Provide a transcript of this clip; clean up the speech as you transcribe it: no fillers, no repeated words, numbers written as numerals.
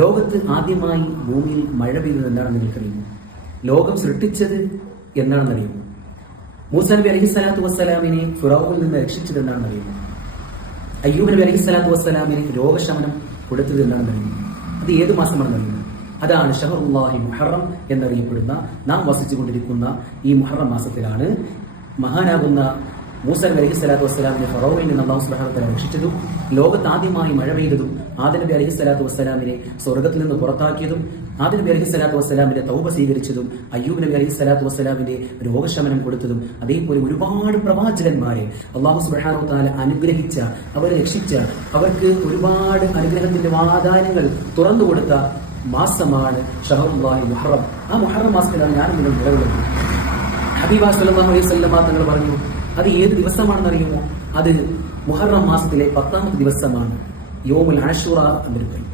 ലോകത്ത് ആദ്യമായി ഭൂമിയിൽ മഴ പെയ്തത് എന്താണെന്ന് നിങ്ങൾക്കറിയുമോ? ലോകം സൃഷ്ടിച്ചത് എന്താണെന്നറിയുമോ? മൂസാ നബി അലൈഹി സ്വലാത്തു വസ്സലാമിനെ ഫിറഔനിൽ നിന്ന് രക്ഷിച്ചത് എന്താണെന്നറിയുമോ? അയ്യൂബ് നബി അലൈഹി സ്വലാത്തു വസ്സലാമിന് രോഗശമനം കൊടുത്തത് എന്താണെന്നറിയുമോ? അത് ഏത് മാസമാണെന്നറിയുമോ? അതാണ് ഷഹറുല്ലാഹി മുഹറം എന്നറിയപ്പെടുന്ന നാം വസിച്ചുകൊണ്ടിരിക്കുന്ന ഈ മുഹറം മാസത്തിലാണ് മഹാനാകുന്ന മൂസാ നബി അലൈഹി സ്വലാത്തു വസ്സലാമിനെ ഫറോവയിൽ നിന്ന് അല്ലാഹു സുബ്ഹാനഹു വ തആല രക്ഷിച്ചതും ലോകത്ത് ആദ്യമായി മഴ പെയ്തതും ആദം നബി അലൈഹി സ്വലാത്തു വസ്സലാമിനെ സ്വർഗ്ഗത്തിൽ നിന്ന് പുറത്താക്കിയതും ആദം നബി അലൈഹി സ്വലാത്തു വസ്സലാമിന്റെ തൗബ സ്വീകരിച്ചതും അയ്യൂബ് നബി അലൈഹി സ്വലാത്തു വസ്സലാമിന്റെ രോഗശമനം കൊടുത്തതും അതേപോലെ ഒരുപാട് പ്രവാചകന്മാരെ അല്ലാഹു സുബ്ഹാനഹു വ തആല അനുഗ്രഹിച്ച, അവരെ രക്ഷിച്ച, അവർക്ക് ഒരുപാട് അനുഗ്രഹത്തിന്റെ വാതായനങ്ങൾ തുറന്നു കൊടുത്ത മാസമാണ് ഷഹറുല്ലാഹി മുഹറം. ആ മുഹറം മാസത്തിലാണ് ഞാൻ നിങ്ങൾ നിലകൊള്ളുന്നത്. ഹബീബ സല്ലല്ലാഹു അലൈഹി വസല്ലം തങ്ങൾ പറഞ്ഞു, അത് ഏത് ദിവസമാണെന്ന് അറിയുമോ? അത് മുഹറം മാസത്തിലെ 10ാമത്തെ ദിവസമാണ്. യൗമുൽ ആശൂറ എന്നൊരു പേര്.